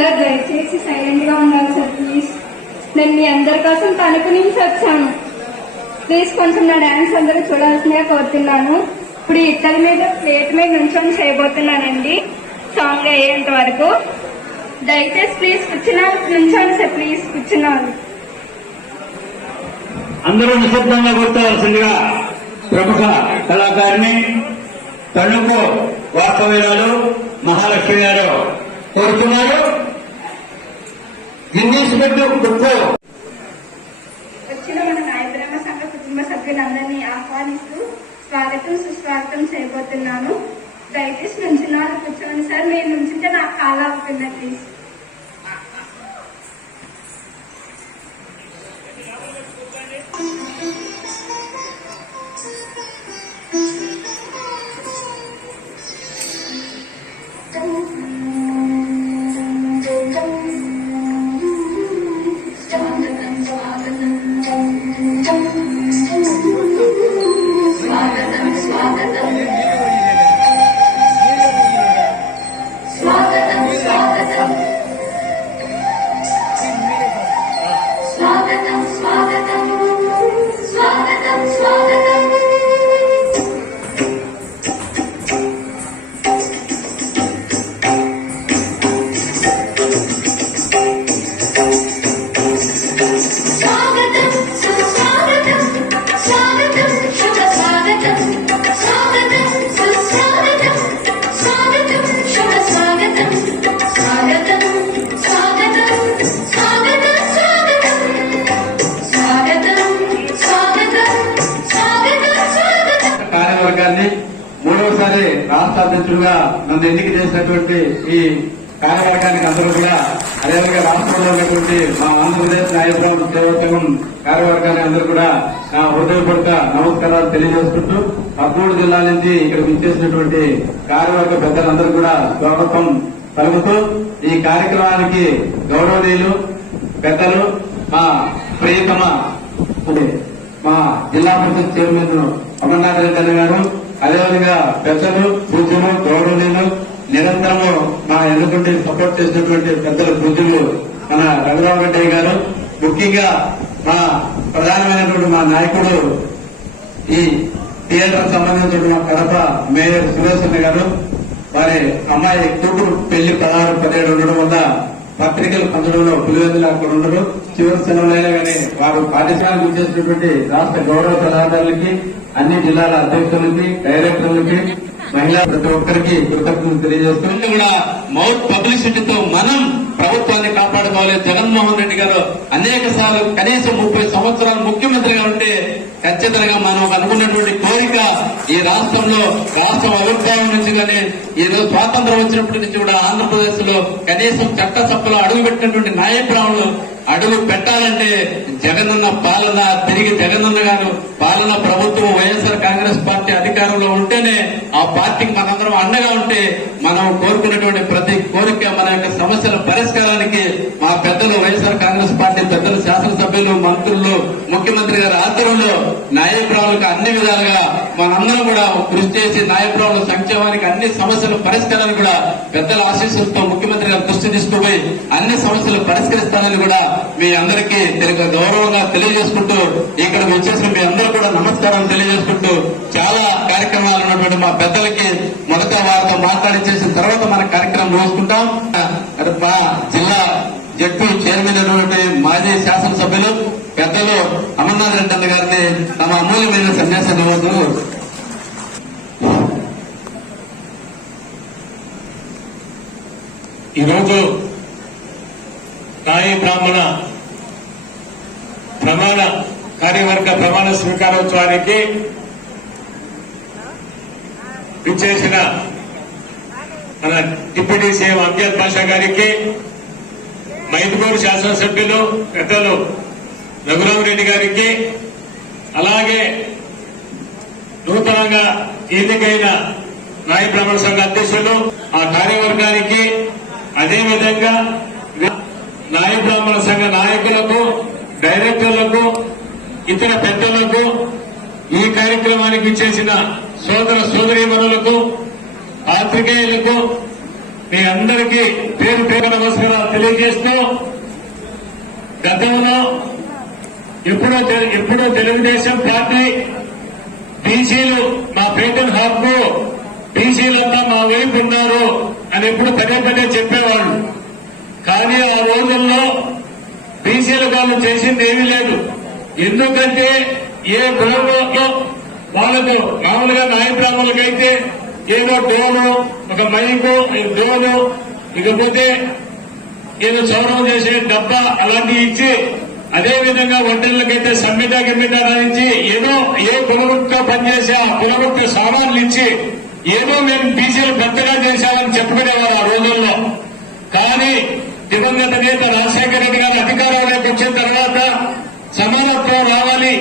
Sir దయచేసి silent గా ఉండాలి సార్ ప్లీజ్. నేను మీ అందరి కోసం తణుకు నుంచి వచ్చాను. ప్లీజ్ కొంచెం నా డాన్స్ అందరూ చూడాల్సిందిగా కోరుతున్నాను. ఇప్పుడు ఇద్దరి మీద ప్లేట్ మీద నుంచొని చేయబోతున్నానండి సాంగ్ అయ్యేంత వరకు. దయచేసి ప్లీజ్ నుంచోండి సార్, ప్లీజ్ కూర్చున్నారు. అందరూ నిశ్శబ్దంగా కూర్చోవలసిందిగా ప్రముఖ కళాకారిణి తణుకు వాస్తవ్యురాలు మహాలక్ష్మి గారు కోరుతున్నారు. ఇంగ్లీష్ బుక్కు వచ్చిన మన నాయబ్రహ్మ సంఘ కుటుంబ సభ్యులందరినీ ఆహ్వానిస్తూ స్వాగతం సుస్వాగతం చేయబోతున్నాను. దయచేసి నుంచున్నారు, కూర్చోండి సార్. మీరు నుంచుంటే నాకు కాల్ అవుతుంది ప్లీజ్. మూడవసారి రాష్ట్ర అధ్యక్షులుగా నన్ను ఎన్నిక చేసినటువంటి ఈ కార్యవర్గానికి అందరూ కూడా, అదేవిధంగా రాష్ట్రంలో ఉన్నటువంటి మా ఆంధ్రప్రదేశ్ నాయకులు సేవోద్యమం కార్యవర్గానికి అందరూ కూడా నా హృదయపూర్వక నమస్కారాలు తెలియజేసుకుంటూ 13 జిల్లాల నుంచి ఇక్కడ విచ్చేసినటువంటి కార్యవర్గ పెద్దలందరూ కూడా స్వాగతం పలుకుతూ ఈ కార్యక్రమానికి గౌరవనీయులు పెద్దలు మా ప్రియతమ మా జిల్లా పరిషత్ చైర్మన్ అమర్నాథ్ రెడ్డి గారు, అదేవిధంగా పెద్దలు పూజ్యులు గౌరవనీయులు నిరంతరము మా ఎన్నుకుంటే సపోర్ట్ చేసినటువంటి పెద్దల పూజ్యులు మన రఘురామరెడ్డి గారు, ముఖ్యంగా మా ప్రధానమైనటువంటి మా నాయకుడు ఈ థియేటర్ సంబంధించిన మా కడప మేయర్ సురేష్ గారు, వారి అమ్మాయి కూతురు పెళ్లి 16-17 ఉండడం వల్ల పత్రికలు పంచడంలో పులివెందులు అక్కడ ఉండరు. చివరి సెలవులైనా కానీ వారు పాఠశాలకు వచ్చేసినటువంటి రాష్ట్ర గౌరవ సలహాదారులకి, అన్ని జిల్లాల అధ్యక్షులకి, డైరెక్టర్లకి, మహిళా ప్రతి ఒక్కరికి కృతజ్ఞతలు తెలియజేస్తూ కూడా మౌత్ పబ్లిసిటీతో మనం ప్రభుత్వాన్ని కాపాడుకోవాలి. జగన్మోహన్ రెడ్డి గారు అనేక సార్లు కనీసం 30 సంవత్సరాలు ముఖ్యమంత్రిగా ఉంటే ఖచ్చితంగా మనం అనుకున్నటువంటి కోరిక ఈ రాష్ట్రంలో రాష్ట్రం ఆవిర్భావం నుంచి కానీ ఈరోజు స్వాతంత్రం వచ్చినప్పటి నుంచి కూడా ఆంధ్రప్రదేశ్ లో కనీసం చట్టసభలో అడుగుపెట్టినటువంటి నాయకురావులు అడుగు పెట్టాలంటే జగనన్న పాలన, తిరిగి జగనన్న గారు పాలన ప్రభుత్వం వైఎస్ఆర్ కాంగ్రెస్ పార్టీ అధికారంలో ఉంటేనే ఆ పార్టీకి మనందరం అండగా ఉంటే మనం కోరుకున్నటువంటి ప్రతి కోరిక మన యొక్క సమస్యల పరిష్కారానికి మా పెద్దలు వైఎస్ఆర్ కాంగ్రెస్ పార్టీ పెద్దలు, శాసనసభ్యులు, మంత్రులు, ముఖ్యమంత్రి గారి ఆధ్వర్యంలో నాయకురావులకు అన్ని విధాలుగా మనందరం కూడా కృషి చేసి నాయకురావుల సంక్షేమానికి, అన్ని సమస్యల పరిష్కారానికి కూడా పెద్దల ఆశీస్సులతో ముఖ్యమంత్రి గారు దృష్టి తీసుకుపోయి అన్ని సమస్యలు పరిష్కరిస్తానని కూడా మీ అందరికీ గౌరవంగా తెలియజేసుకుంటూ ఇక్కడ వచ్చేసిన మీ అందరూ కూడా నమస్కారం తెలియజేసుకుంటూ చాలా కార్యక్రమాలు ఉన్నటువంటి మా పెద్దలకి మొదట వారితో మాట్లాడించేసిన తర్వాత మన కార్యక్రమం చూసుకుంటాం. మా జిల్లా జడ్పీ చైర్మన్ అయినటువంటి మాజీ శాసనసభ్యులు పెద్దలు అమర్నాథ్ రెడ్డి గారిని తమ అమూల్యమైన సన్యాసాన్ని ఇవ్వదు. ఈరోజు నాయి బ్రాహ్మణ ప్రమాణ కార్యవర్గ ప్రమాణ స్వీకారోత్సవానికి విచ్చేసిన మన డిప్యూటీ సీఎం అంజద్ బాషా గారికి, మైదుగూరు శాసనసభ్యులు పెద్దలు రఘురామరెడ్డి గారికి, అలాగే నూతనంగా ఎన్నికైన నాయ బ్రాహ్మణ సంఘ అధ్యక్షులు, ఆ కార్యవర్గానికి, అదేవిధంగా నాయ బ్రాహ్మణ సంఘ నాయకులకు, డైరెక్టర్లకు, ఇతర పెద్దలకు, ఈ కార్యక్రమానికి చేసిన సోదర సోదరీమణులకు, పాత్రికేయులకు, మీ అందరికీ పేరు పేరు నమస్కారాలు తెలియజేస్తూ గతంలో ఎప్పుడో తెలుగుదేశం పార్టీ బీసీలు మా పేటెంట్ హక్కు బీసీలంతా మా వైపు ఉన్నారు అని ఎప్పుడు పదే పదే చెప్పేవాళ్ళు. కానీ ఆ రోజుల్లో బీసీల వాళ్ళు చేసింది ఏమీ లేదు. ఎందుకంటే ఏ కులంలో వాళ్ళకు మామూలుగా నాయ బ్రాహ్మణులకైతే ఏదో డోను, ఒక మైకు, డోను, ఇకపోతే ఏదో చౌరం చేసే డబ్బా అలాంటివి ఇచ్చి, అదే విధంగా వంటలకైతే సమ్మిట గిమ్మిట ఇచ్చి ఏదో ఏ కులవృత్తితో పనిచేసే ఆ కులవృత్తి సామాన్లు ఇచ్చి ఏదో మేము బీసీలు పెద్దగా చేశామని చెప్పుకునేవారు ఆ రోజుల్లో. కానీ దివంగత నేత రాజశేఖర రెడ్డి గారు అధికారంలోకి వచ్చిన తర్వాత సమానత్వం రావాలి,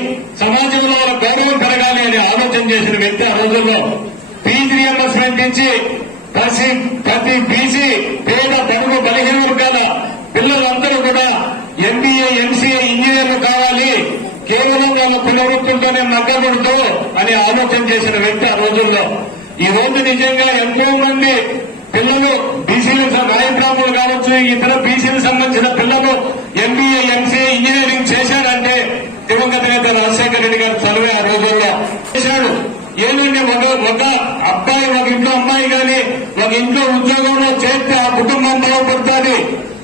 సమాజంలో వాళ్ళ గౌరవం పెరగాలి అని ఆలోచన చేసిన వ్యక్తి ఆ రోజుల్లో. ఫీజు రియంబర్స్మెంట్ ఇచ్చి ప్రతి బీసీ పేద బడుగు బలహీన వర్గాల పిల్లలందరూ కూడా ఎంబీఏ, ఎంసీఏ ఇంజనీర్లు కావాలి, కేవలం వాళ్ళ కులవృత్తులతోనే మగ్గకూడదు అని ఆలోచన చేసిన వ్యక్తి ఆ రోజుల్లో. ఈ రోజు నిజంగా ఎంతో మంది పిల్లలు బీసీల నాయ బ్రాహ్మణులు కావచ్చు, ఇతర బీసీలకు సంబంధించిన పిల్లలు ఎంబీఏ, ఎంసీఏ ఇంజనీరింగ్ చేశారంటే దివంగత నేత రాజశేఖర రెడ్డి గారు చదివే ఆ రోజుల్లో చేశాడు. ఏమంటే ఒక అబ్బాయి, ఒక ఇంట్లో అమ్మాయి కానీ ఒక ఇంట్లో ఉద్యోగంలో చేస్తే ఆ కుటుంబం బాగుపడుతుంది.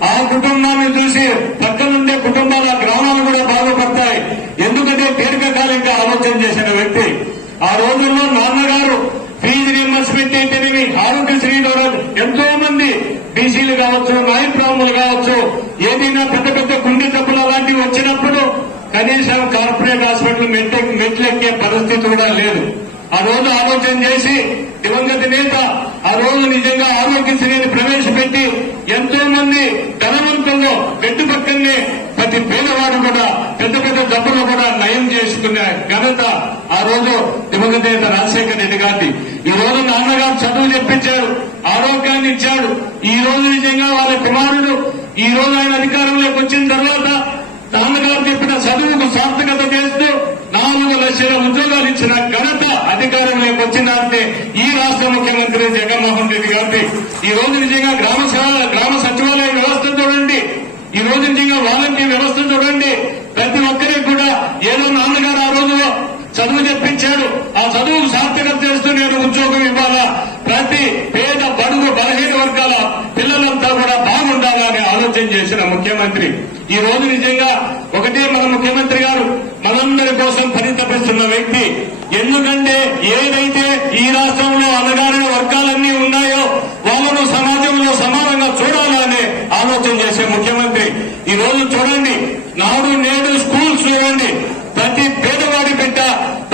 ఆ కుటుంబాన్ని చూసి పక్కనుండే కుటుంబాల గ్రామాలు కూడా బాగుపడతాయి. ఎందుకంటే దీర్ఘకాలికంగా ఆలోచన చేసిన వ్యక్తి. ఆ రోజుల్లో నాన్నగారు ఫీజు రియంబర్స్మెంట్ ఏంటనేవి ఆరోగ్యశ్రీ ద్వారా ఎంతో మంది బీసీలు కావచ్చు, నాయ బ్రాహ్మణులు కావచ్చు, ఏదైనా పెద్ద పెద్ద గుండె జబ్బులు అలాంటివి వచ్చినప్పుడు కనీసం కార్పొరేట్ హాస్పిటల్ మెట్లెక్కే పరిస్థితి కూడా లేదు. ఆ రోజు ఆలోచన చేసి దివంగత నేత ఆ రోజు నిజంగా ఆరోగ్యశ్రీని ప్రవేశపెట్టి ఎంతో మంది ధనవంతుల్లో బెడ్ పక్కనే ప్రతి పేదవాడు కూడా పెద్ద పెద్ద జబ్బులు కూడా నయం చేసుకునే ఘనత ఆ రోజు దివంగత నేత రాజశేఖర రెడ్డి గారిది. ఈ రోజు నాన్నగారు చదువు చెప్పించాడు, ఆరోగ్యాన్ని ఇచ్చాడు. ఈ రోజు నిజంగా వాళ్ళ కుమారుడు ఈ రోజు ఆయన అధికారంలోకి వచ్చిన తర్వాత నాన్నగారు చెప్పిన చదువుకు సార్థకత చేస్తూ 4 లక్షల ఉద్యోగాలు ఇచ్చిన ఘనత అధికారంలోకి వచ్చిందంటే ఈ రాష్ట్ర ముఖ్యమంత్రి జగన్మోహన్ రెడ్డి గారి. ఈ రోజు నిజంగా గ్రామ సచివాలయ వ్యవస్థ చూడండి, ఈ రోజు నిజంగా వాలంటీర్ వ్యవస్థ చూడండి. ప్రతి ఒక్కరికి కూడా ఏదో నాన్నగారు ఆ రోజులో చదువు చెప్పించాడు, ఆ చదువుకు సార్థకత చేస్తూ నేను ఉద్యోగం ఇవ్వాలా, ప్రతి పేద బడుగు బలహీన వర్గాల పిల్లలంతా కూడా బాగుండాలని ఆలోచన చేసిన ముఖ్యమంత్రి. ఈ రోజు నిజంగా ఒకటే మన ముఖ్యమంత్రి గారు మనందరి కోసం పరితపిస్తున్న వ్యక్తి. ఎందుకంటే ఏదైతే ఈ రాష్ట్రంలో అణగారిన వర్గాలన్నీ ఉన్నాయో వాళ్ళను సమాజంలో సమానంగా చూడాలనే ఆలోచన చేసే ముఖ్యమంత్రి. ఈ రోజు చూడండి, నాడు నేడు స్కూల్స్ చూడండి, ప్రతి పేదవాడి బిడ్డ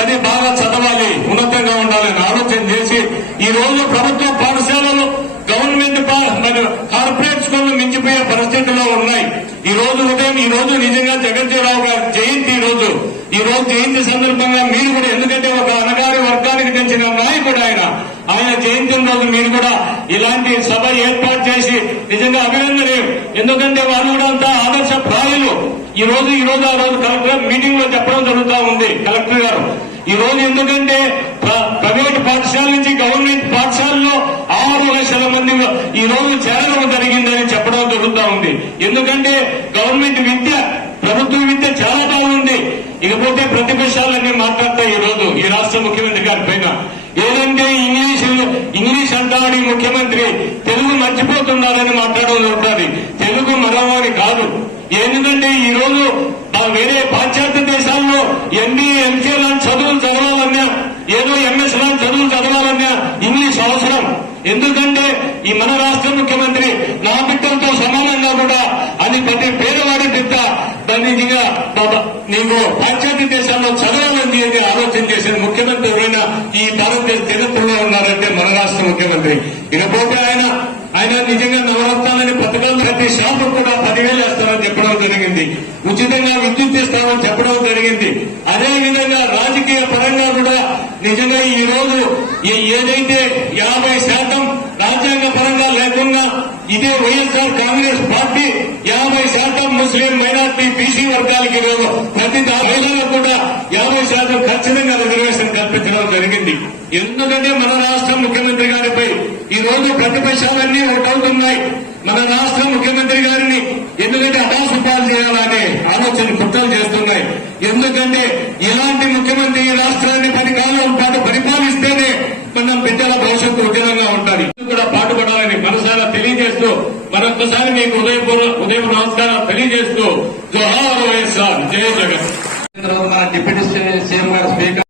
అది బాగా చదవాలి, ఉన్నతంగా ఉండాలని ఆలోచన చేసి ఈ రోజు ప్రభుత్వ పాఠశాలలు గవర్నమెంట్ మరియు కార్పొరేట్ స్కూళ్లు మించిపోయే పరిస్థితుల్లో ఉన్నాయి. ఈ రోజు ఉదయం ఈ రోజు నిజంగా జగజ్జీవరావు గారి జయంతి. ఈ రోజు జయంతి సందర్భంగా మీరు కూడా, ఎందుకంటే ఒక అణగారి వర్గానికి చెందిన నాయకుడు ఆయన జయంతి రోజు మీరు కూడా ఇలాంటి సభ ఏర్పాటు చేసి నిజంగా అభినందనీయం. ఎందుకంటే వాళ్ళు కూడా అంతా ఆదర్శ ప్రాయులు. ఈ రోజు ఆ రోజు కలెక్టర్ మీటింగ్ లో చెప్పడం జరుగుతూ ఉంది కలెక్టర్ గారు. ఈ రోజు ఎందుకంటే ప్రైవేట్ పాఠశాల నుంచి గవర్నమెంట్ పాఠశాలలో 6 లక్షల మంది ఈ రోజు చేరడం జరిగిందని చెప్పడం జరుగుతూ ఉంది. ఎందుకంటే గవర్నమెంట్ విద్య, ప్రభుత్వ విద్య చాలా బాగుంది. ఇకపోతే ప్రతిపక్షాలన్నీ మాట్లాడతాయి ఈ రోజు ఈ రాష్ట్ర ముఖ్యమంత్రి గారి పైన. ఏదంటే ఇంగ్లీష్ అంటాడు ఈ ముఖ్యమంత్రి, తెలుగు మర్చిపోతున్నారని మాట్లాడడం జరుగుతుంది. తెలుగు మరవని కాదు. ఎందుకంటే ఈ రోజు వేరే పాశ్చాత్య దేశాల్లో ఎంబీఏ, ఎంసీఏ లాంటి చదువులు చదవాలన్నా, ఏదో ఎంఎస్ లాంటి చదువులు చదవాలన్నా ఇంగ్లీష్ అవసరం. ఎందుకంటే ఈ మన రాష్ట్ర ముఖ్యమంత్రి నా బిడ్డలతో సమానంగా కూడా అది ప్రతి పేదవాడి బిడ్డ దాన్ని నీకు పాశ్చాత్య దేశాల్లో చదవాలని ఆలోచన చేసిన ముఖ్యమంత్రి ఎవరైనా ఈ భారతదేశ చరిత్రలో ఉన్నారంటే మన రాష్ట్ర ముఖ్యమంత్రి. ఇకపోతే ఆయన నిజంగా నవరత్నాలని పథకాలు ప్రతి షాపు కూడా 10,000 వేస్తారని చెప్పడం జరిగింది. ఉచితంగా విద్యుత్ ఇస్తామని చెప్పడం జరిగింది. అదే విధంగా రాజకీయ పరంగా కూడా నిజంగా ఈ రోజు ఏదైతే 50% రాజ్యాంగ పరంగా లేకుండా ఇదే వైఎస్ఆర్ కాంగ్రెస్ పార్టీ 50% ముస్లిం మైనార్టీ బీసీ వర్గాలకి ప్రతి మహిళలకు కూడా 50% ఖచ్చితంగా రిజర్వేషన్ కల్పించడం జరిగింది. ఎందుకంటే మన రాష్ట్ర ముఖ్యమంత్రి గారిపై ఈ రోజు ప్రతిపక్షాలన్నీ ఒకటవుతూ ఉన్నాయి. మన రాష్ట్ర ముఖ్యమంత్రి గారిని ఎందుకంటే అడాసుపాలు చేయాలనే ఆలోచన కుట్రలు చేస్తున్నాయి. ఎందుకంటే ఇలాంటి ముఖ్యమంత్రి ఈ రాష్ట్రాన్ని 10 కాలం పాటు పరిపాలిస్తేనే మన బిడ్డల భవిష్యత్తు ఉద్యమంగా ఉంటుంది. కూడా పాటుపడాలని మనసారా తెలియజేస్తూ మరొకసారి మీకు ఉదయం నమస్కారం తెలియజేస్తూ జోహార్ వైఎస్ఆర్, జయ జగన్. మన డిప్యూటీ సీఎం గారు స్పీకర్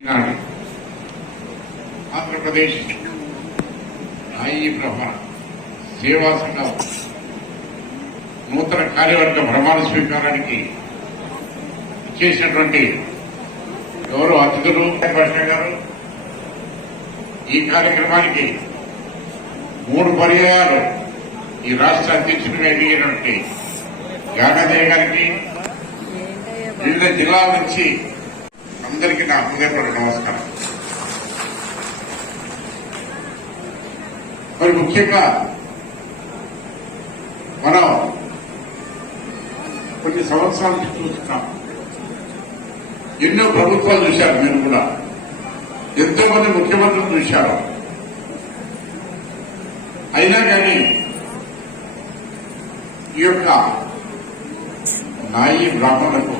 ఆంధ్రప్రదేశ్ నాయీ బ్రహ్మ సేవా సంఘం నూతన కార్యవర్గ ప్రమాణ స్వీకారానికి చేసినటువంటి గౌరవ అతిథులు భాష గారు, ఈ కార్యక్రమానికి 3 పర్యాయాలు ఈ రాష్ట్ర అధ్యక్షుడిగా ఎదిగినటువంటి జ్ఞానదేవి గారికి, వివిధ జిల్లాల నుంచి అందరికీ నా హృదయపూర్వక నమస్కారం. మరి ముఖ్యంగా మనం కొన్ని సంవత్సరాల నుంచి చూస్తున్నాం. ఎన్నో ప్రభుత్వాలు చూశారు, మీరు కూడా ఎంతో మంది ముఖ్యమంత్రులు చూశారు. అయినా కానీ ఈ యొక్క నాయీ బ్రాహ్మణులకు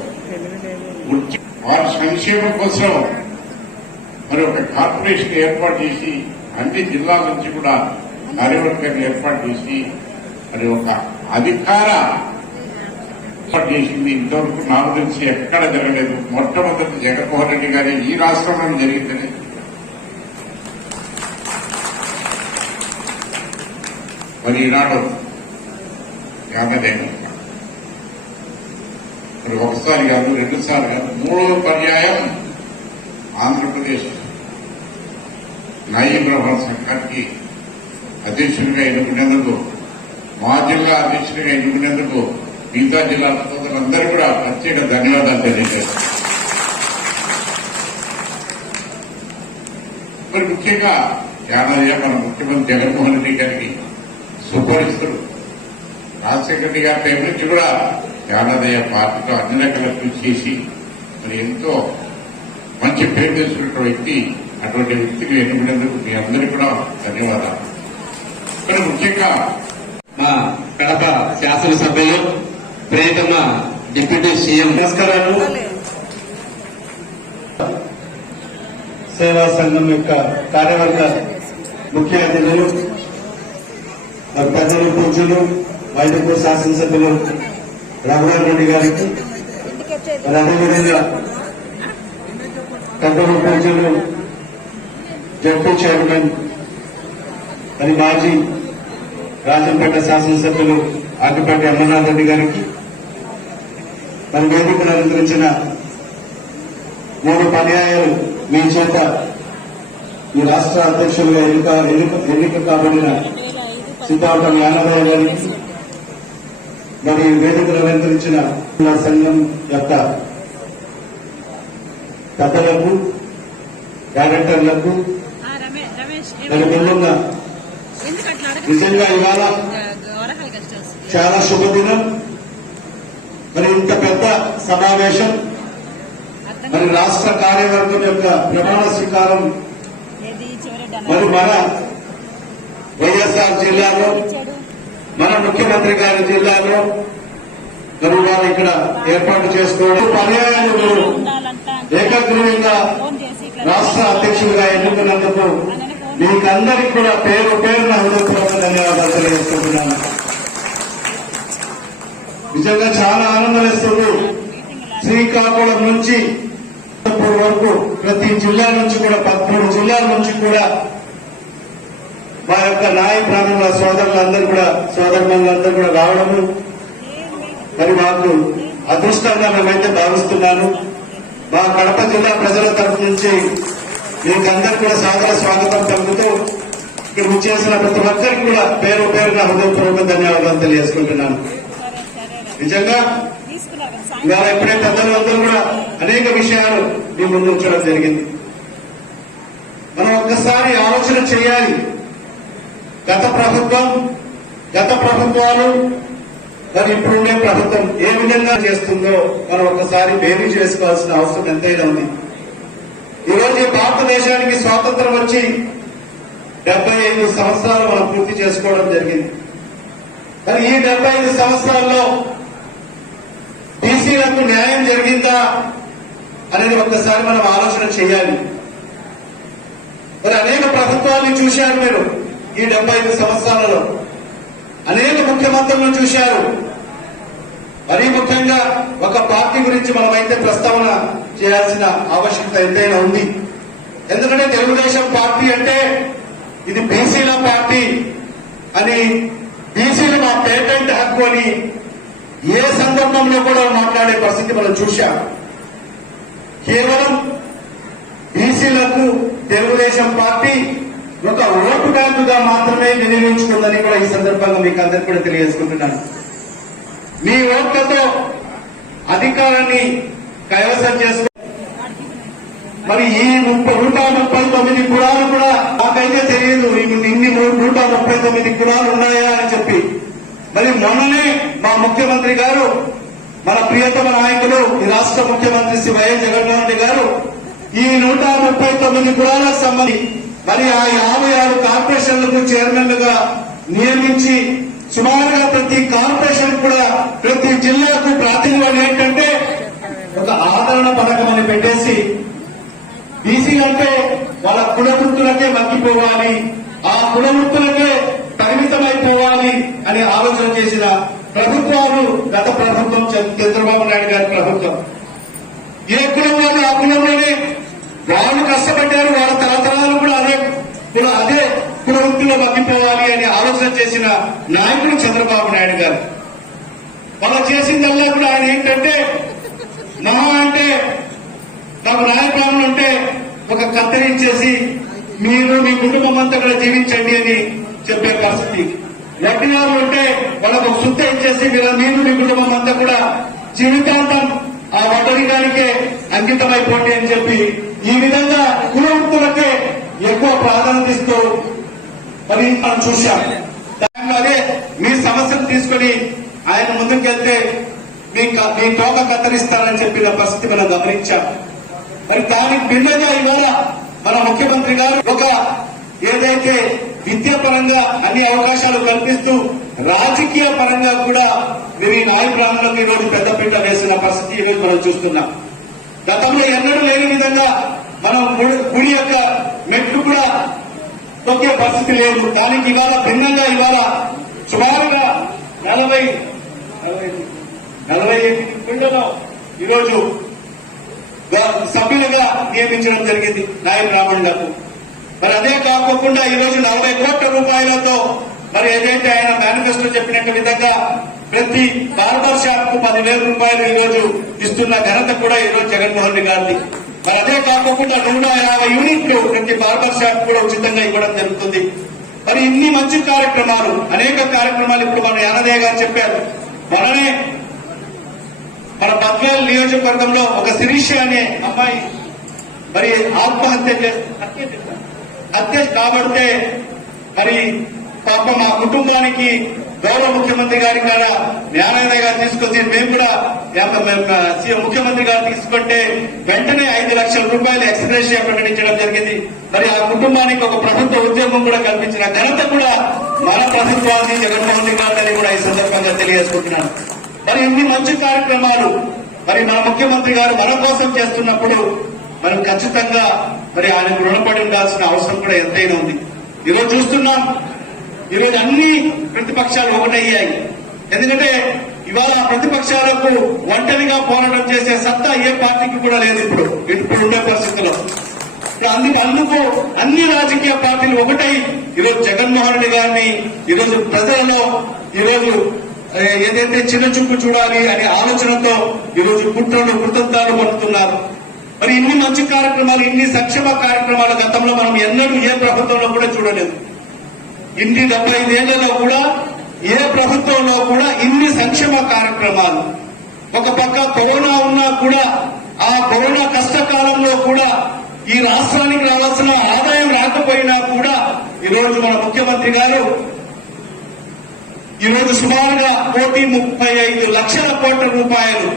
వారి సంక్షేమం కోసం మరి ఒక కార్పొరేషన్ ఏర్పాటు చేసి అన్ని జిల్లాల నుంచి కూడా కార్యవర్గాన్ని ఏర్పాటు చేసి మరి ఒక అధికార ఏర్పాటు చేసింది. ఇంతవరకు నాకు తెలిసి ఎక్కడ జరగలేదు. మొట్టమొదటి జగన్మోహన్ రెడ్డి గారి ఈ రాష్ట్రంలో జరిగిందని. మరి ఈనాడు జ్ఞానదేవి మరి ఒకసారి కాదు, 2 సార్లు కాదు, 3వ పర్యాయం ఆంధ్రప్రదేశ్ నాయీ బ్రాహ్మణ సంఘానికి అధ్యక్షుడిగా ఎన్నుకునేందుకు, మా జిల్లా అధ్యక్షుడిగా ఎన్నుకునేందుకు మిగతా జిల్లాల సోదరులందరూ కూడా ప్రత్యేక ధన్యవాదాలు తెలియజేస్తారు. మరి ముఖ్యంగా జ్ఞానయ్య మన ముఖ్యమంత్రి జగన్మోహన్ రెడ్డి గారికి సుపరిస్తులు. రాజశేఖర రెడ్డి గారి టైం నుంచి కూడా జ్ఞానోదయ పార్టీతో అన్ని రకాల కృషి చేసి మరి ఎంతో మంచి పేరు తెచ్చుకున్న వ్యక్తి. అటువంటి వ్యక్తికి ఎన్నుకునేందుకు మీ అందరికీ కూడా ధన్యవాదాలు. మరి ముఖ్యంగా మా కడప శాసనసభ్యులు ప్రియతమ డిప్యూటీ సీఎం నమస్కారాలు. సేవా సంఘం యొక్క కార్యవర్గ ముఖ్య అతిథులు, పెద్దలు, పూజ్యులు, మైదుకూరు శాసనసభ్యులు రఘువీర్ రెడ్డి గారికి, మరి అదేవిధంగా పెద్దలు, పూజ్యులు జడ్పీ చైర్మన్ మరి మాజీ రాజంపేట శాసనసభ్యులు ఆకిపాటి అమర్నాథ్ రెడ్డి గారికి, మరి వేదికను అలంకరించిన 3 పర్యాయాలు మీ చేత ఈ రాష్ట్ర అధ్యక్షులుగా ఎన్నిక కాబడిన సీతావటం జ్ఞానోదయ గారికి, మరి వేదికను అలంకరించిన సంఘం యొక్క పెద్దలకు, డైరెక్టర్లకు, మరి ముందుగా నిజంగా ఇవాళ చాలా శుభదినం. మరి ఇంత పెద్ద సమావేశం, మరి రాష్ట్ర కార్యవర్గం యొక్క ప్రమాణ స్వీకారం మరి మన వైఎస్ఆర్ జిల్లాలో, మన ముఖ్యమంత్రి గారి జిల్లాలో మరి వారు ఇక్కడ ఏర్పాటు చేసుకోవడం, పర్యాయాలు మీరు ఏకగ్రీవంగా రాష్ట్ర అధ్యక్షులుగా ఎన్నుకున్నందుకు మీకందరికీ కూడా పేరు పేరున హృదయపూర్వక ధన్యవాదాలు తెలియజేస్తున్నాను. నిజంగా చాలా ఆనందం వేస్తుంది. శ్రీకాకుళం నుంచి వరకు ప్రతి జిల్లా నుంచి కూడా 13 జిల్లాల నుంచి కూడా మా యొక్క నాయ బ్రాహ్మణుల సోదరులందరూ కూడా, సోదరులందరూ కూడా రావడము మరి మాకు అదృష్టంగా మేమైతే భావిస్తున్నాను. మా కడప జిల్లా ప్రజల తరఫు నుంచి మీకందరూ కూడా సాదర స్వాగతం పలుకుతూ ఇక్కడ చేసిన ప్రతి ఒక్కరికి కూడా పేరు పేరున హృదయపూర్వక ధన్యవాదాలు తెలియజేసుకుంటున్నాను. నిజంగా ఇవాళ ఎప్పుడే పెద్దలందరూ కూడా అనేక విషయాలు మీ ముందు ఉంచడం జరిగింది. మనం ఒక్కసారి ఆలోచన చేయాలి. గత ప్రభుత్వాలు మరి ఇప్పుడుండే ప్రభుత్వం ఏ విధంగా చేస్తుందో మనం ఒక్కసారి బేరీ చేసుకోవాల్సిన అవసరం ఎంతైనా ఉంది. ఈరోజు ఈ భారతదేశానికి స్వాతంత్రం వచ్చి 75 సంవత్సరాలు మనం పూర్తి చేసుకోవడం జరిగింది. మరి ఈ 75 సంవత్సరాల్లో బీసీలకు న్యాయం జరిగిందా అనేది ఒక్కసారి మనం ఆలోచన చేయాలి. మరి అనేక ప్రభుత్వాన్ని చూశారు మీరు. ఈ 75 సంవత్సరాలలో అనేక ముఖ్యమంత్రులను చూశారు. మరీ ముఖ్యంగా ఒక పార్టీ గురించి మనమైతే ప్రస్తావన చేయాల్సిన ఆవశ్యకత ఎంతైనా ఉంది. ఎందుకంటే తెలుగుదేశం పార్టీ అంటే ఇది బీసీల పార్టీ అని, బీసీలు మా పేటెంట్ హక్కు అని ఏ సందర్భంలో కూడా మాట్లాడే పరిస్థితి మనం చూశాం. కేవలం బీసీలకు తెలుగుదేశం పార్టీ ఒక ఓటు బ్యాంకుగా మాత్రమే వినియోగించుకుందని కూడా ఈ సందర్భంగా మీకు అందరికీ కూడా తెలియజేసుకుంటున్నాను. మీ ఓట్లతో అధికారాన్ని కైవసం చేసుకు మరి ఈ 139 కులాలు కూడా మాకైతే తెలియదు ఇన్ని 139 కులాలు ఉన్నాయా అని చెప్పి. మరి మొన్ననే మా ముఖ్యమంత్రి గారు, మన ప్రియతమ నాయకులు, ఈ రాష్ట్ర ముఖ్యమంత్రి శ్రీ వైఎస్ జగన్మోహన్ రెడ్డి గారు ఈ 139 కులాలకు సంబంధించి మరి ఆ 56 కార్పొరేషన్లకు చైర్మన్లుగా నియమించి సుమారుగా ప్రతి కార్పొరేషన్ కూడా ప్రతి జిల్లాకు ప్రాతినిధ్యం ఏంటంటే ఒక ఆదరణ పథకం అని పెట్టేసి బీసీలు అంటే వాళ్ళ కులవృత్తులకే మగ్గిపోవాలి, ఆ కులవృత్తులకే పరిమితమైపోవాలి అనే ఆలోచన చేసిన ప్రభుత్వాలు గత ప్రభుత్వం చంద్రబాబు నాయుడు గారి ప్రభుత్వం. ఏ కులం వాళ్ళు ఆ కులంలోనే వాళ్ళు కష్టపడ్డారు, వాళ్ళ తరతరాలు కూడా అదే కులవృత్తిలో మగ్గిపోవాలి అని ఆలోచన చేసిన నాయకుడు చంద్రబాబు నాయుడు గారు. వాళ్ళు చేసిందల్లా కూడా ఆయన ఏంటంటే మహా అంటే నాకు న్యాయప్రాణులు ఉంటే ఒక కత్తిరించేసి మీరు మీ కుటుంబం అంతా కూడా జీవించండి అని చెప్పే పరిస్థితి. వడ్డీదారులు ఉంటే వాళ్ళకు ఒక సుత్త ఇచ్చేసి మీరు మీ కుటుంబం అంతా కూడా జీవితాంతం ఆ వడ్డీదానికే అంకితమైపోండి అని చెప్పి ఈ విధంగా కులవృత్తులకే ఎక్కువ ప్రాధాన్యత ఇస్తూ మరి మనం చూశాం. అదే మీ సమస్యను తీసుకుని ఆయన ముందుకెళ్తే మీ తోక కత్తిరిస్తారని చెప్పిన పరిస్థితి మనం గమనించాం. మరి దానికి భిన్నంగా ఇవాళ మన ముఖ్యమంత్రి గారు ఒక ఏదైతే విద్యాపరంగా అన్ని అవకాశాలు కల్పిస్తూ రాజకీయ పరంగా కూడా మీరు ఈ నాయ ప్రాంతాలకు ఈ రోజు పెద్దపీట వేసిన పరిస్థితి ఈ రోజు మనం చూస్తున్నాం. గతంలో ఎన్నడూ లేని విధంగా మనం గుడి యొక్క మెట్లు కూడా తొక్కే పరిస్థితి లేదు. దానికి ఇవాళ భిన్నంగా ఇవాళ సుమారుగా 48 పిల్లలు ఈరోజు సభ్యులుగా నియమించడం జరిగింది నాయ బ్రాహ్మణులకు. మరి అదే కాకుండా ఈరోజు 40 కోట్ల రూపాయలతో మరి ఏదైతే ఆయన మేనిఫెస్టో చెప్పినట్టు విధంగా ప్రతి బార్బర్ షాప్ కు 10,000 రూపాయలు ఈరోజు ఇస్తున్న ఘనత కూడా ఈరోజు జగన్మోహన్ రెడ్డి గారిది. మరి అదే కాకుండా 150 యూనిట్లు ప్రతి బార్బర్ షాప్ కూడా ఉచితంగా ఇవ్వడం జరుగుతుంది. మరి ఇన్ని మంచి కార్యక్రమాలు, అనేక కార్యక్రమాలు ఇప్పుడు మన యానదయ్య గారు చెప్పారు. మననే మన బద్వేల్ నియోజకవర్గంలో ఒక శిరీష అనే అమ్మాయి మరి హత్య కాబడితే మరి పాప మా కుటుంబానికి గౌరవ ముఖ్యమంత్రి గారి కాడ న్యాయాలయ గారు తీసుకొచ్చి మేము కూడా ముఖ్యమంత్రి గారు తీసుకుంటే వెంటనే 5 లక్షల రూపాయలు ఎక్స్గ్రేషియా ప్రకటించడం జరిగింది. మరి ఆ కుటుంబానికి ఒక ప్రభుత్వ ఉద్యోగం కూడా కల్పించిన ఘనత కూడా మన ప్రభుత్వాన్ని జగన్మోహన్ రెడ్డి గారిని కూడా ఈ సందర్భంగా తెలియజేసుకుంటున్నాను. మరి ఇన్ని మంచి కార్యక్రమాలు మరి మన ముఖ్యమంత్రి గారు మన కోసం చేస్తున్నప్పుడు మనం ఖచ్చితంగా మరి ఆయనకు రుణపడి ఉండాల్సిన అవసరం కూడా ఎంతైనా ఉంది. ఈరోజు చూస్తున్నాం, ఈరోజు అన్ని ప్రతిపక్షాలు ఒకటయ్యాయి. ఎందుకంటే ఇవాళ ప్రతిపక్షాలకు ఒంటరిగా పోరాటం చేసే సత్తా ఏ పార్టీకి కూడా లేదు ఇప్పుడు ఉండే పరిస్థితుల్లో. అందుకు అన్ని రాజకీయ పార్టీలు ఒకటై ఈరోజు జగన్మోహన్ రెడ్డి గారిని ఈరోజు ప్రజలలో ఈరోజు ఏదైతే చిన్న చూపు చూడాలి అనే ఆలోచనతో ఈరోజు కుట్రలు కృతంతాలు పడుతున్నారు. మరి ఇన్ని మంచి కార్యక్రమాలు, ఇన్ని సంక్షేమ కార్యక్రమాలు గతంలో మనం ఎన్నడూ ఏ ప్రభుత్వంలో కూడా చూడలేదు. ఇన్ని 75 ఏళ్లలో కూడా ఏ ప్రభుత్వంలో కూడా ఇన్ని సంక్షేమ కార్యక్రమాలు. ఒక పక్క కరోనా ఉన్నా కూడా ఆ కరోనా కష్టకాలంలో కూడా ఈ రాష్ట్రానికి రావాల్సిన ఆదాయం రాకపోయినా కూడా ఈరోజు మన ముఖ్యమంత్రి గారు ఈరోజు సుమారుగా 1,35 లక్షల కోట్ల రూపాయలు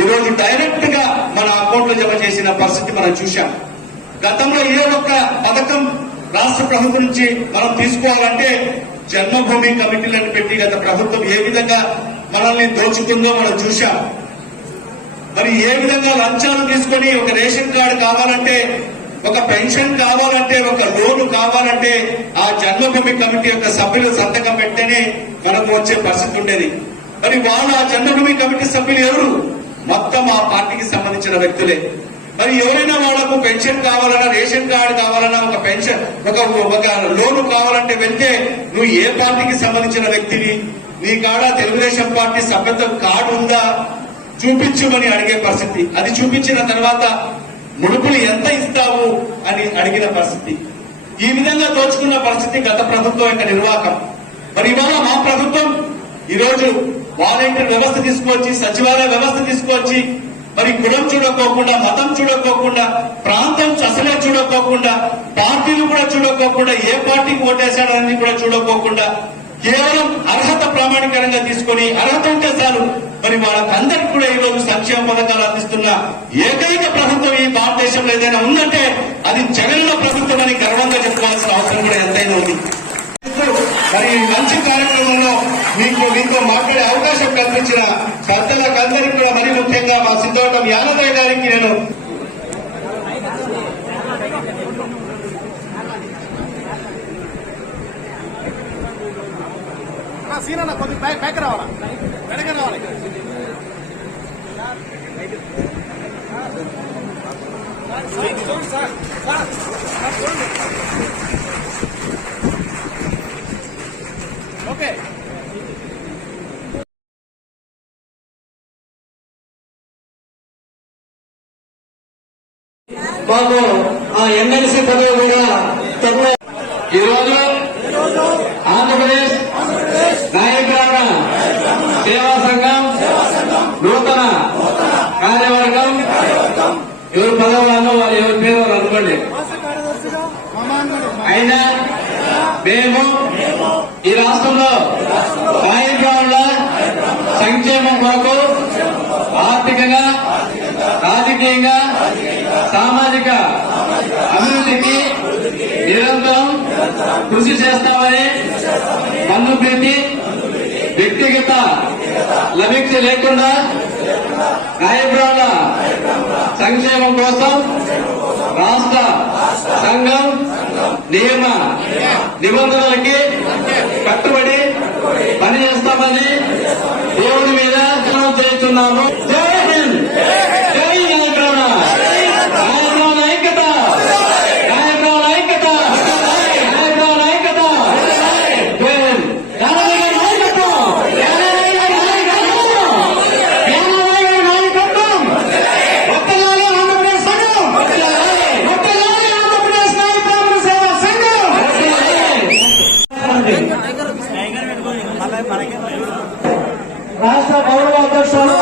ఈరోజు డైరెక్ట్ గా మన అకౌంట్ లో జమ చేసిన పరిస్థితి మనం చూశాం. గతంలో ఏ ఒక్క పథకం రాష్ట్ర ప్రభుత్వం నుంచి మనం తీసుకోవాలంటే జన్మభూమి కమిటీలను పెట్టి గత ప్రభుత్వం ఏ విధంగా మనల్ని దోచుకుందో మనం చూశాం. మరి ఏ విధంగా లంచాలు తీసుకొని ఒక రేషన్ కార్డు కావాలంటే, ఒక పెన్షన్ కావాలంటే, ఒక లోన్ కావాలంటే ఆ జన్మభూమి కమిటీ యొక్క సభ్యులు సంతకం పెడితేనే మనకు వచ్చే పరిస్థితి ఉండేది. మరి వాళ్ళు ఆ జన్మభూమి కమిటీ సభ్యులు ఎవరు? మొత్తం ఆ పార్టీకి సంబంధించిన వ్యక్తులే. మరి ఎవరైనా వాళ్లకు పెన్షన్ కావాలన్నా, రేషన్ కార్డు కావాలన్నా, ఒక పెన్షన్ ఒక లోన్ కావాలంటే వెళ్తే నువ్వు ఏ పార్టీకి సంబంధించిన వ్యక్తిని, నీ కాడ తెలుగుదేశం పార్టీ సభ్యత్వం కార్డు ఉందా చూపించుమని అడిగే పరిస్థితి. అది చూపించిన తర్వాత ముడుపులు ఎంత ఇస్తావు అని అడిగిన పరిస్థితి. ఈ విధంగా దోచుకున్న పరిస్థితి గత ప్రభుత్వం యొక్క నిర్వాహకం. మరి ఇవాళ మా ప్రభుత్వం ఈరోజు వాలంటీర్ వ్యవస్థ తీసుకొచ్చి, సచివాలయ వ్యవస్థ తీసుకొచ్చి, మరి కులం చూడకోకుండా, మతం చూడకోకుండా, ప్రాంతం అసలే చూడకోకుండా, పార్టీలు కూడా చూడకోకుండా, ఏ పార్టీకి ఓటేశాడని కూడా చూడకోకుండా, కేవలం అర్హత ప్రామాణికంగా తీసుకొని అర్హత ఉంటే చాలు మరి వాళ్ళకందరికీ కూడా ఈ రోజు సంక్షేమ పథకాలు అందిస్తున్న ఏకైక ప్రభుత్వం ఈ భారతదేశంలో ఏదైనా ఉందంటే అది జగనన్న ప్రభుత్వం అని గర్వంగా చెప్పుకోవాల్సిన అవసరం కూడా ఎంతైనా ఉంది. మరి ఈ మంచి కార్యక్రమంలో మీతో మాట్లాడే అవకాశం కల్పించిన పెద్దలకు అందరికీ కూడా మరి ముఖ్యంగా మా సిద్ధోటం యానదయ్య గారికి నేను సీనా కొద్దిగా బ్యాక్ రావాలా, వెనక రావాలి. ఓకే. మాకు ఆ ఎమ్మెల్సీ పదవి కూడా ఈరోజు ఆంధ్రప్రదేశ్ నాయకురాల సేవా సంఘం నూతన కార్యవర్గం ఎవరు పదవులను వాళ్ళు ఎవరి పేరు వాళ్ళు అనుకోండి. అయినా మేము ఈ రాష్ట్రంలో నాయకుల సంక్షేమం కొరకు ఆర్థికంగా, రాజకీయంగా, సామాజిక అభివృద్ధికి నిరంతరం కృషి చేస్తామని పన్ను పెట్టి వ్యక్తిగత లభించ లేకుండా నాయకుల సంక్షేమం కోసం రాష్ట్ర సంఘం నియమ నిబంధనలకి కట్టుబడి పనిచేస్తామని దేవుడి మీద చేస్తున్నాము. జై హింద్, జై నాయకుల ఐక్యత, నాయకుల ఐక్యత, నాయకుల ఐక్యత. రాష్ట్ర గౌరవ అధ్యక్షులు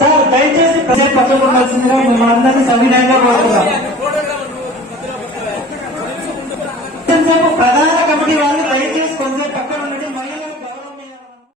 సార్ దయచేసి ప్రజలు పట్టుకోవాల్సిందిగా మేము అందరినీ సవినయంగా కోరుతున్నాం. ప్రధాన కమిటీ వాళ్ళు దయచేసి